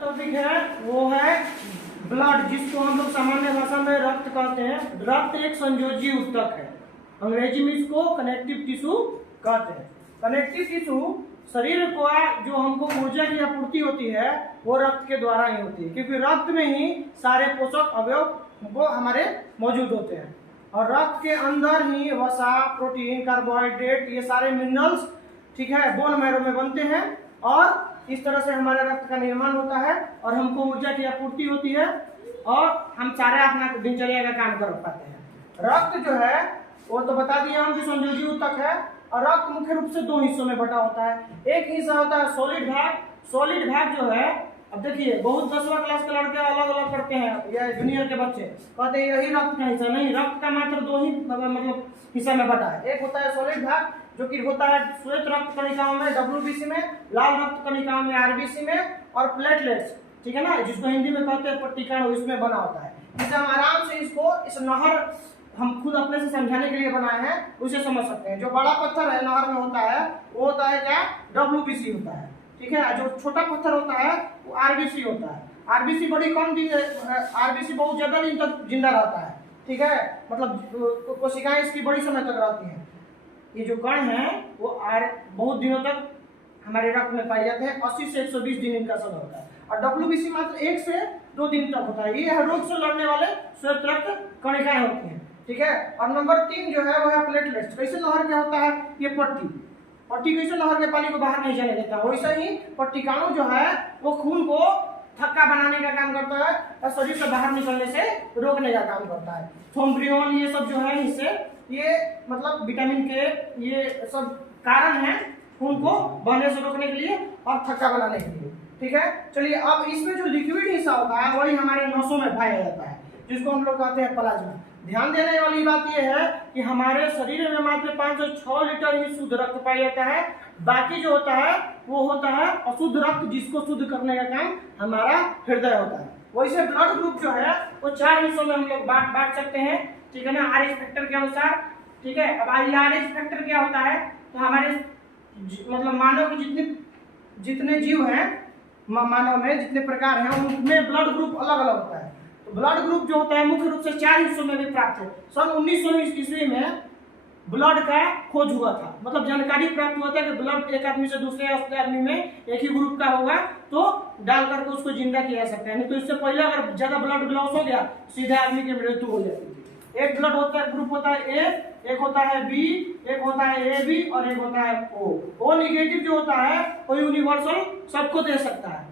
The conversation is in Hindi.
टॉपिक है वो है ब्लड, जिसको हम लोग सामान्य भाषा में रक्त कहते हैं। रक्त एक संयोजी ऊतक है, अंग्रेजी में इसको कनेक्टिव टिश्यू कहते हैं। कनेक्टिव टिश्यू शरीर को जो हमको ऊर्जा की आपूर्ति होती है वो रक्त के द्वारा ही होती है, क्योंकि रक्त में ही सारे पोषक अवयव वो हमारे मौजूद होते हैं। और रक्त के अंदर ही वसा, प्रोटीन, कार्बोहाइड्रेट, ये सारे मिनरल्स ठीक है बोन मैरो में बनते हैं और इस तरह से हमारे रक्त का निर्माण होता है और हमको ऊर्जा की आपूर्ति होती है और हम सारे अपना दिनचर्या का काम कर पाते हैं। रक्त जो है वो तो बता दिया हम कि संयोजी ऊतक है और रक्त मुख्य रूप से दो हिस्सों में बटा होता है। एक हिस्सा होता है सॉलिड भाग। सॉलिड भाग जो है, अब देखिए बहुत 10वां क्लास के लड़के अलग अलग करते हैं, या जूनियर के बच्चे कहते हैं यही रक्त का हिस्सा। नहीं, रक्त का मात्र दो ही मतलब हिस्सा में बटा है। एक होता है सॉलिड भाग जो कि होता है श्वेत रक्त कणिकाओं में WBC में, लाल रक्त कणिकाओं में RBC में, और प्लेटलेट्स ठीक है ना, जिसको हिंदी में कहते हैं पट्टिकाणु, इसमें बना होता है। जिसे हम आराम से इसको इस नहर हम खुद अपने से समझाने के लिए बनाए हैं, उसे समझ सकते हैं। जो बड़ा पत्थर है नहर में होता है वो होता है क्या, WBC होता है ठीक है। जो छोटा पत्थर होता है वो RBC होता है। RBC बड़ी कम दिन, RBC बहुत ज्यादा दिन तक जिंदा रहता है ठीक है, मतलब कोशिकाएं इसकी बड़ी समय तक रहती हैं। ये जो कण है वो बहुत दिनों तक हमारे रक्त में पाए जाते हैं। 80 से 120 दिन इनका समय होता है और WBC मात्र 1 से 2 दिन तक होता है। ये रोग से लड़ने वाले श्वेत रक्त कणिकाएं होती हैं ठीक है। और नंबर 3 जो है वो है प्लेटलेट्स। कैसे नहर क्या होता है, ये पट्टी कैसे नहर के पानी को बाहर नहीं जाने देता, वैसे ही पट्टिकाणु जो है वो खून को थक्का बनाने का काम करता है और शरीर से बाहर निकलने से रोकने का काम करता है। थ्रोम्बियन ये सब जो है इससे ये मतलब विटामिन के ये सब कारण है खून को बहने से रोकने के लिए और थक्का बनाने के लिए ठीक है। चलिए अब इसमें जो लिक्विड हिस्सा होता है वही हमारे नसों में पाया जाता है, जिसको हम लोग कहते हैं प्लाज्मा। ध्यान देने वाली बात यह है कि हमारे शरीर में मात्र 5 से 6 लीटर ही शुद्ध रक्त पाया जाता है। बाकी जो होता है वो होता है अशुद्ध रक्त, जिसको शुद्ध करने का काम हमारा हृदय होता है। वैसे ब्लड ग्रुप जो है वो 4 हिस्सों में हम लोग बांट सकते हैं ठीक है ना, RH फैक्टर के अनुसार ठीक है। अब RH फैक्टर क्या होता है, तो हमारे मतलब मानव के जितने जीव हैं, मानव में जितने प्रकार हैं उनमें ब्लड ग्रुप अलग अलग होता है। तो ब्लड ग्रुप जो होता है मुख्य रूप से 4 हिस्सों में भी प्राप्त है। सन 1919 ईस्वी में ब्लड का खोज हुआ था, मतलब जानकारी प्राप्त हुआ था कि ब्लड एक आदमी से दूसरे आदमी में एक ही ग्रुप का होगा तो डाल करके उसको जिंदा किया जा सकता है। नहीं तो इससे पहले अगर ज्यादा ब्लड लॉस हो गया सीधे आदमी की मृत्यु हो जाती है। एक ब्लड होता है ग्रुप होता है A, एक होता है B, एक होता है AB और एक होता है O। O नेगेटिव जो होता है वो यूनिवर्सल सबको दे सकता है